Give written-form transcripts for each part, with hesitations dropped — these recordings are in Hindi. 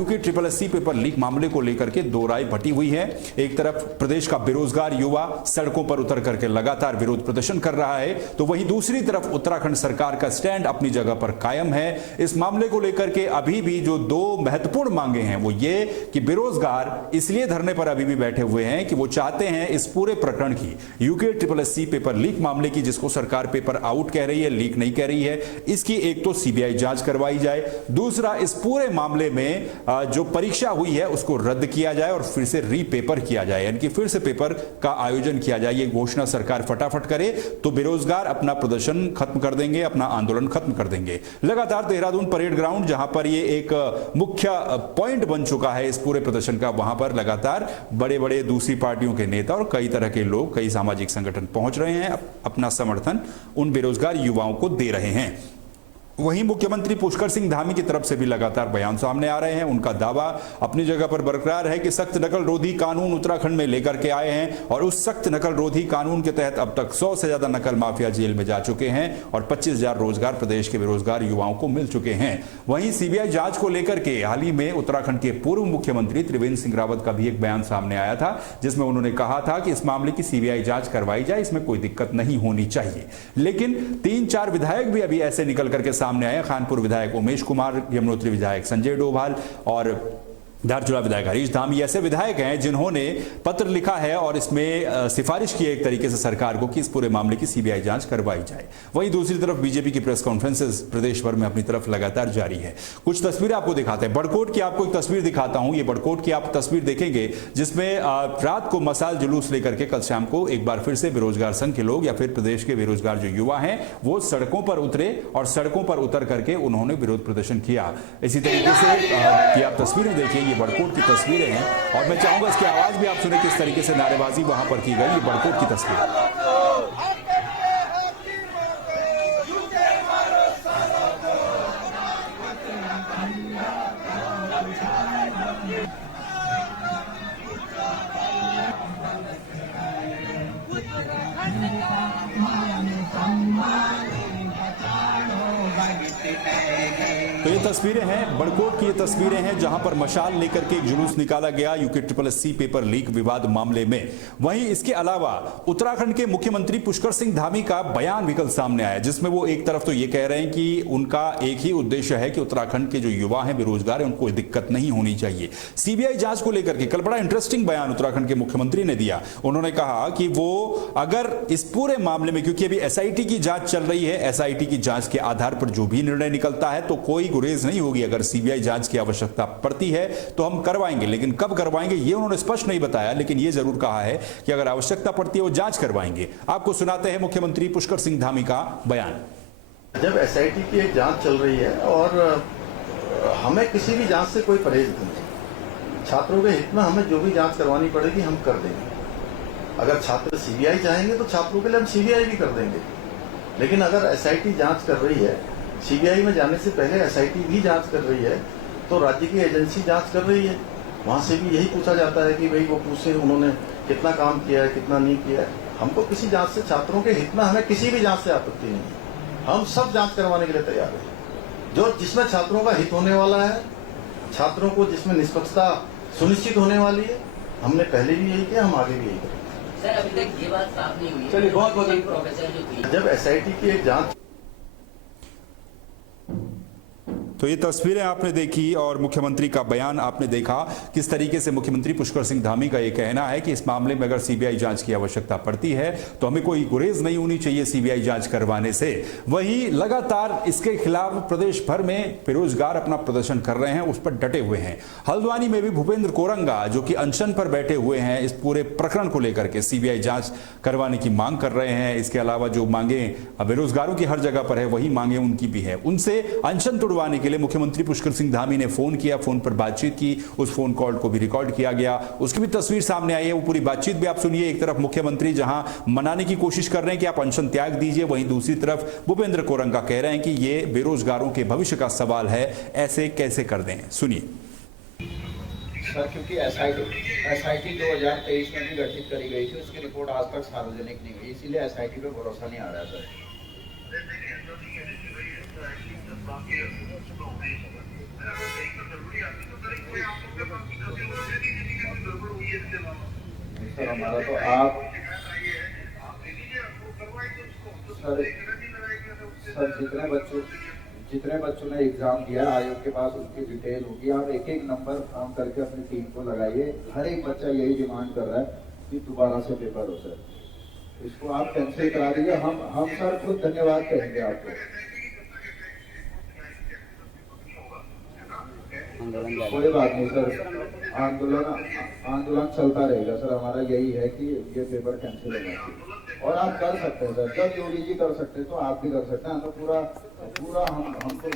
क्योंकि ट्रिपल एससी पेपर लीक मामले को लेकर के दो राय बटी हुई है। एक तरफ प्रदेश का बेरोजगार युवा सड़कों पर उतर करके लगातार विरोध प्रदर्शन कर रहा है, तो वहीं दूसरी तरफ उत्तराखंड सरकार का स्टैंड अपनी जगह पर कायम है। इस मामले को लेकर के अभी भी जो दो महत्वपूर्ण मांगे हैं वो ये कि बेरोजगार इसलिए धरने पर अभी भी बैठे हुए हैं कि वो चाहते हैं इस पूरे प्रकरण की, UK triple SC paper leak मामले की, जिसको सरकार पेपर आउट कह रही है, लीक नहीं कह रही है, इसकी एक तो सीबीआई जांच करवाई जाए, दूसरा इस पूरे मामले में जो परीक्षा हुई है उसको रद्द किया जाए और फिर से रीपेपर किया जाए, यानी कि फिर से पेपर का आयोजन किया जाए। ये घोषणा सरकार फटाफट करे तो बेरोजगार अपना प्रदर्शन खत्म कर देंगे, अपना आंदोलन खत्म कर देंगे। लगातार देहरादून परेड ग्राउंड, जहां पर ये एक मुख्य पॉइंट बन चुका है इस पूरे प्रदर्शन का, वहां पर लगातार बड़े बड़े दूसरी पार्टियों के नेता और कई तरह के लोग, कई सामाजिक संगठन पहुंच रहे हैं, अपना समर्थन उन बेरोजगार युवाओं को दे रहे हैं। वहीं मुख्यमंत्री पुष्कर सिंह धामी की तरफ से भी लगातार बयान सामने आ रहे हैं। उनका दावा अपनी जगह पर बरकरार है कि सख्त नकल रोधी कानून उत्तराखंड में लेकर के आए हैं और उस सख्त नकल रोधी कानून के तहत अब तक 100 से ज्यादा नकल माफिया जेल में जा चुके हैं और 25,000 रोजगार प्रदेश के बेरोजगार युवाओं को मिल चुके हैं। वहीं सीबीआई जांच को लेकर के हाल ही में उत्तराखंड के पूर्व मुख्यमंत्री त्रिवेंद्र सिंह रावत का भी एक बयान सामने आया था, जिसमें उन्होंने कहा था कि इस मामले की सीबीआई जांच करवाई जाए, इसमें कोई दिक्कत नहीं होनी चाहिए। लेकिन 3-4 विधायक भी अभी ऐसे निकल करके सामने आए। खानपुर विधायक उमेश कुमार, यमुनोत्री विधायक संजय डोभाल और धारचूला विधायक हरीश धामी ऐसे विधायक हैं जिन्होंने पत्र लिखा है और इसमें सिफारिश की है एक तरीके से सरकार को कि इस पूरे मामले की सीबीआई जांच करवाई जाए। वहीं दूसरी तरफ बीजेपी की प्रेस कॉन्फ्रेंसेस प्रदेश भर में अपनी तरफ लगातार जारी है। कुछ तस्वीरें आपको दिखाते हैं। बड़कोट की आपको एक तस्वीर दिखाता हूं। ये बड़कोट की आप तस्वीर देखेंगे जिसमें रात को मसाल जुलूस लेकर के कल शाम को एक बार फिर से बेरोजगार संघ के लोग या फिर प्रदेश के बेरोजगार जो युवा हैं वो सड़कों पर उतरे और सड़कों पर उतर करके उन्होंने विरोध प्रदर्शन किया। इसी तरीके से आप तस्वीरें देखिए, ये बड़कोट की तस्वीरें हैं और मैं चाहूंगा इसकी आवाज भी आप सुने किस तरीके से नारेबाजी वहां पर की गई। ये बड़कोट की तस्वीर। तो ये तस्वीरें हैं बड़कोट की, ये तस्वीरें हैं जहां पर मशाल लेकर के एक जुलूस निकाला गया UK triple SC paper leak विवाद मामले में। वहीं इसके अलावा उत्तराखंड के मुख्यमंत्री पुष्कर सिंह धामी का बयान भी कल सामने आया, जिसमें वो एक तरफ तो ये कह रहे हैं कि उनका एक ही उद्देश्य है कि उत्तराखंड के जो युवा हैं बेरोजगार हैं उनको कोई दिक्कत नहीं होनी चाहिए। सीबीआई जांच को लेकर के कल बड़ा इंटरेस्टिंग बयान उत्तराखंड के मुख्यमंत्री ने दिया। उन्होंने कहा कि वो अगर इस पूरे मामले में, क्योंकि अभी एसआईटी की जांच चल रही है, एसआईटी की जांच के आधार पर जो भी निर्णय निकलता है तो कोई गुरेज नहीं होगी। अगर सीबीआई जांच की आवश्यकता पड़ती है तो हम करवाएंगे, लेकिन कब करवाएंगे ये उन्होंने स्पष्ट नहीं बताया, लेकिन ये जरूर कहा है कि अगर आवश्यकता पड़ती है वो जांच करवाएंगे। आपको सुनाते हैं मुख्यमंत्री पुष्कर सिंह धामी का बयान। जब एसआईटी की एक जांच चल रही है और हमें किसी भी जांच से कोई परहेज नहीं, छात्रों के हित में हमें जो भी जांच करवानी पड़ेगी हम कर देंगे। अगर छात्र सीबीआई चाहेंगे तो छात्रों के लिए हम सीबीआई भी कर देंगे, लेकिन अगर एसआईटी जांच कर रही है, सीबीआई में जाने से पहले एसआईटी भी जांच कर रही है, तो राज्य की एजेंसी जांच कर रही है, वहां से भी यही पूछा जाता है कि भाई वो पूछे उन्होंने कितना काम किया है, कितना नहीं किया है। हमको किसी जांच से, छात्रों के हित में हमें किसी भी जांच से आपत्ति नहीं है, हम सब जांच करवाने के लिए तैयार हैं। जो जिसमें छात्रों का हित होने वाला है, छात्रों को जिसमें निष्पक्षता सुनिश्चित होने वाली है, हमने पहले भी यही किया, हम आगे भी यही करेंगे। सर अभी तक ये बात साफ नहीं हुई है। चलिए बहुत प्रोफेसर जो थी, जब एसआईटी की एक जांच। तो ये तस्वीरें आपने देखी और मुख्यमंत्री का बयान आपने देखा, किस तरीके से मुख्यमंत्री पुष्कर सिंह धामी का ये कहना है कि इस मामले में अगर सीबीआई जांच की आवश्यकता पड़ती है तो हमें कोई गुरेज नहीं होनी चाहिए सीबीआई जांच करवाने से। वहीं लगातार इसके खिलाफ प्रदेश भर में बेरोजगार अपना प्रदर्शन कर रहे हैं, उस पर डटे हुए हैं। हल्द्वानी में भी भूपेंद्र कोरंगा जो कि अनशन पर बैठे हुए हैं, इस पूरे प्रकरण को लेकर के सीबीआई जांच करवाने की मांग कर रहे हैं। इसके अलावा जो मांगे बेरोजगारों की हर जगह पर है वही मांगे उनकी भी है। उनसे अनशन तुड़वाने के लिए मुख्यमंत्री पुष्कर सिंह धामी ने फोन किया, फोन पर बातचीत की, उस फोन कॉल को भी रिकॉर्ड किया गया, उसकी भी तस्वीर सामने आई है। वो पूरी बातचीत भी आप सुनिए। एक तरफ मुख्यमंत्री जहां मनाने की कोशिश कर रहे हैं कि आप अनशन त्याग दीजिए, वहीं दूसरी तरफ भूपेंद्र कोरंगा कह रहे हैं कि ये बेरोजगारों के भविष्य का सवाल है, ऐसे कैसे कर दें। सुनिए सर, क्योंकि एसआईटी 2023 में भी गठित करी गई थी, उसकी रिपोर्ट आज तक सार्वजनिक नहीं हुई, इसीलिए एसआईटी पे भरोसा नहीं आ रहा है सर। सर हमारा तो आप सर जितने बच्चों ने एग्जाम दिया आयोग के पास उनकी डिटेल होगी। आप एक एक नंबर फोन करके अपनी टीम को लगाइए। हर एक बच्चा यही डिमांड कर रहा है कि दोबारा से पेपर हो सर। इसको आप कैंसिल करा दीजिए। हम सर खुद धन्यवाद कहेंगे आपको। कोई बात नहीं सर, आंदोलन चलता रहेगा सर। हमारा यही है कि ये पेपर कैंसिल होना चाहिए और आप कर सकते हैं सर। जब योगी जी कर सकते हैं तो आप भी कर सकते हैं। तो पूरा हमको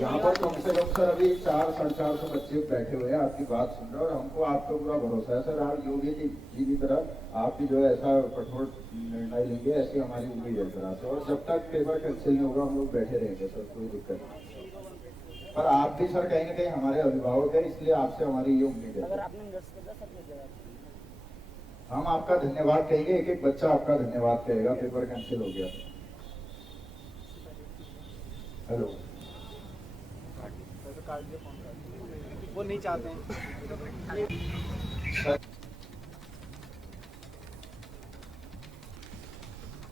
यहाँ पर कम से कम सर अभी 400-450 बच्चे बैठे हुए हैं आपकी बात सुन रहे हैं और हमको आप पे पूरा भरोसा है सर। आप योगी जी की तरह आप भी जो है ऐसा कठोर निर्णय लेंगे, ऐसी हमारी उम्मीद है सर आपसे। और जब तक पेपर कैंसिल नहीं होगा हम लोग बैठे रहेंगे सर, कोई दिक्कत नहीं। पर आप भी सर कहीं ना कहीं हमारे अभिभावक हैं, इसलिए आपसे हमारी ये उम्मीद है। हम आपका धन्यवाद कहेंगे, एक एक बच्चा आपका धन्यवाद कहेगा। पेपर कैंसिल हो गया। हेलो, वो नहीं चाहते हैं।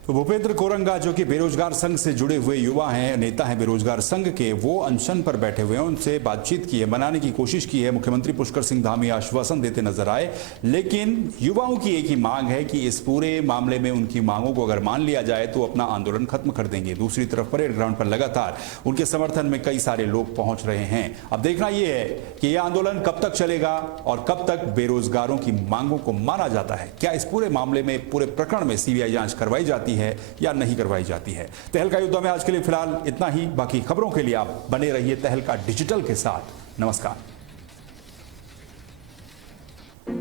तो भूपेंद्र कोरंगा जो कि बेरोजगार संघ से जुड़े हुए युवा हैं, नेता हैं बेरोजगार संघ के, वो अनशन पर बैठे हुए हैं। उनसे बातचीत की है, मनाने की कोशिश की है। मुख्यमंत्री पुष्कर सिंह धामी आश्वासन देते नजर आए, लेकिन युवाओं की एक ही मांग है कि इस पूरे मामले में उनकी मांगों को अगर मान लिया जाए तो अपना आंदोलन खत्म कर देंगे। दूसरी तरफ परेड ग्राउंड पर लगातार उनके समर्थन में कई सारे लोग पहुंच रहे हैं। अब देखना यह है कि यह आंदोलन कब तक चलेगा और कब तक बेरोजगारों की मांगों को माना जाता है। क्या इस पूरे मामले में, पूरे प्रकरण में सीबीआई जांच करवाई जाती है या नहीं करवाई जाती है। तहलका युद्ध में आज के लिए फिलहाल इतना ही। बाकी खबरों के लिए आप बने रहिए तहलका डिजिटल के साथ। नमस्कार।